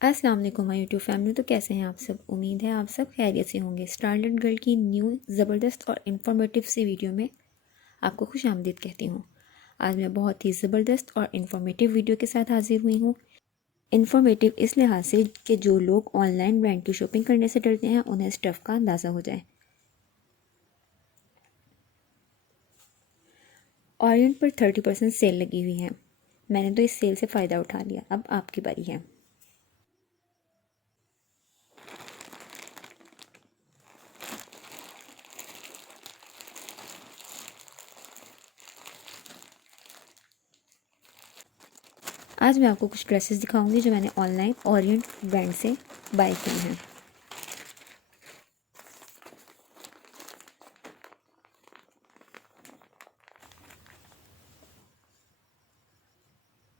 अस्सलाम वालेकुम my YouTube family. तो कैसे हैं आप सब? उम्मीद है आप सब खैरियत से होंगे। स्टारलेट गर्ल की न्यू ज़बरदस्त और इन्फॉर्मेटिव सी वीडियो में आपको खुश आमदीद कहती हूँ। आज मैं बहुत ही ज़बरदस्त और इन्फॉर्मेटिव वीडियो के साथ हाजिर हुई हूँ। इन्फॉर्मेटिव इस लिहाज से कि जो लोग ऑनलाइन ब्रांड की शॉपिंग करने से डरते हैं उन्हें स्टफ़ का अंदाज़ा हो जाए। ऑरियंट पर 30% सेल लगी हुई है। मैंने तो इस सेल से फ़ायदा उठा लिया। अब आपकी बारी है। आज मैं आपको कुछ ड्रेसेस दिखाऊंगी जो मैंने ऑनलाइन ओरिएंट ब्रांड से बाय की हैं।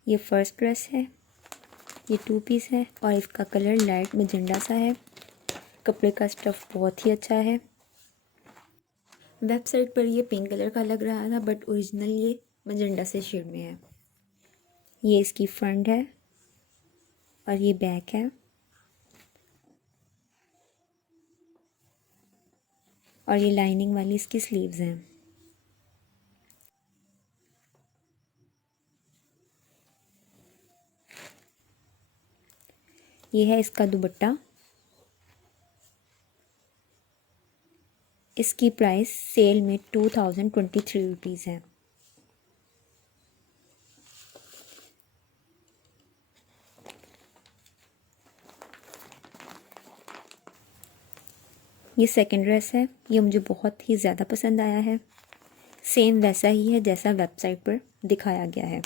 ये फर्स्ट ड्रेस है, ये 2 पीस है और इसका कलर लाइट मैजेंडा सा है। कपड़े का स्टफ़ बहुत ही अच्छा है। वेबसाइट पर ये पिंक कलर का लग रहा था बट ओरिजिनल ये मैजेंडा से शेड में है। ये इसकी फ्रंट है और ये बैक है और ये लाइनिंग वाली इसकी स्लीव्स हैं। ये है इसका दुपट्टा। इसकी प्राइस सेल में 2023 रुपीज़ है। ये सेकंड ड्रेस है। ये मुझे बहुत ही ज़्यादा पसंद आया है। सेम वैसा ही है जैसा वेबसाइट पर दिखाया गया है।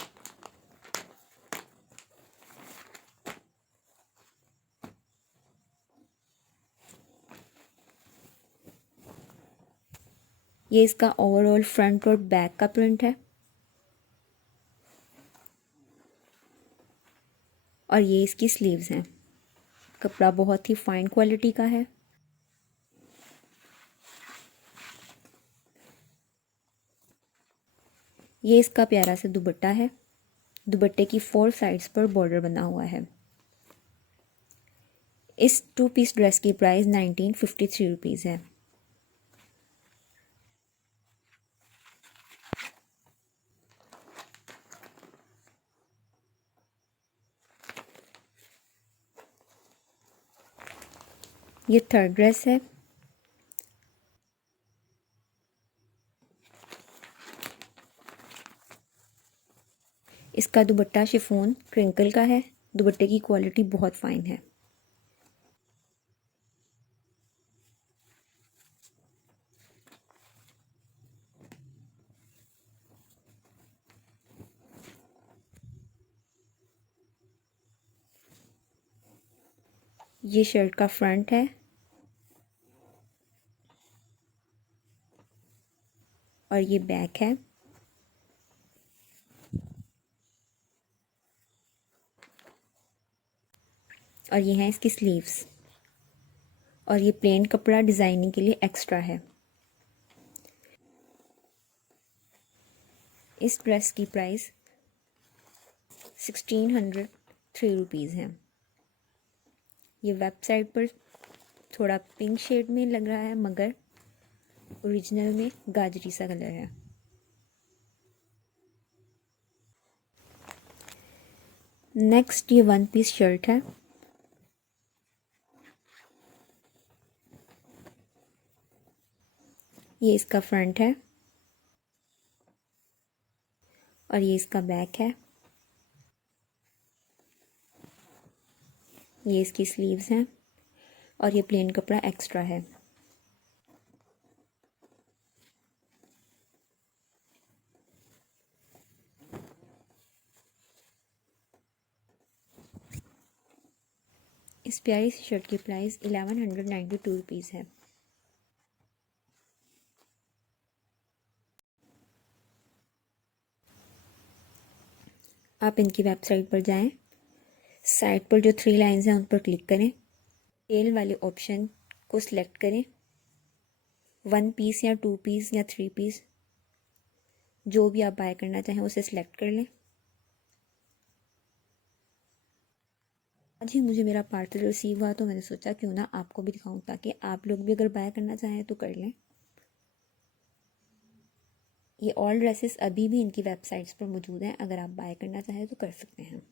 ये इसका ओवरऑल फ्रंट और बैक का प्रिंट है और ये इसकी स्लीव्स हैं। कपड़ा बहुत ही फाइन क्वालिटी का है। ये इसका प्यारा सा दुपट्टा है। दुपट्टे की 4 साइड्स पर बॉर्डर बना हुआ है। इस 2 पीस ड्रेस की प्राइस 1953 रुपीज़ है। ये थर्ड ड्रेस है। इसका दुपट्टा शिफॉन क्रिंकल का है। दुपट्टे की क्वालिटी बहुत फाइन है। ये शर्ट का फ्रंट है और ये बैक है और ये हैं इसकी स्लीव्स और ये प्लेन कपड़ा डिज़ाइनिंग के लिए एक्स्ट्रा है। इस ड्रेस की प्राइस 1603 रुपीज़ है। ये वेबसाइट पर थोड़ा पिंक शेड में लग रहा है मगर ओरिजिनल में गाजरी सा कलर है। नेक्स्ट ये 1 पीस शर्ट है। ये इसका फ्रंट है और ये इसका बैक है। ये इसकी स्लीव्स हैं और ये प्लेन कपड़ा एक्स्ट्रा है। इस प्यारी सी शर्ट की प्राइस 1192 रुपीज़ है। आप इनकी वेबसाइट पर जाएं। साइट पर जो 3 लाइंस हैं उन पर क्लिक करें। टेल वाले ऑप्शन को सिलेक्ट करें। 1 पीस या 2 पीस या 3 पीस जो भी आप बाय करना चाहें उसे सिलेक्ट कर लें। आज ही मुझे मेरा पार्सल रिसीव हुआ तो मैंने सोचा क्यों ना आपको भी दिखाऊं, ताकि आप लोग भी अगर बाय करना चाहें तो कर लें। ये ऑल ड्रेसेस अभी भी इनकी वेबसाइट्स पर मौजूद हैं, अगर आप बाय करना चाहें तो कर सकते हैं।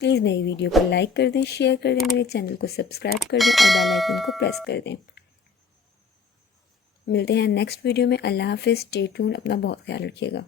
प्लीज़ मेरी वीडियो को लाइक कर दें, शेयर कर दें, मेरे चैनल को सब्सक्राइब कर दें और बेल आइकन को प्रेस कर दें। मिलते हैं नेक्स्ट वीडियो में। अल्लाह हाफिज़, स्टे ट्यून्ड, अपना बहुत ख्याल रखिएगा।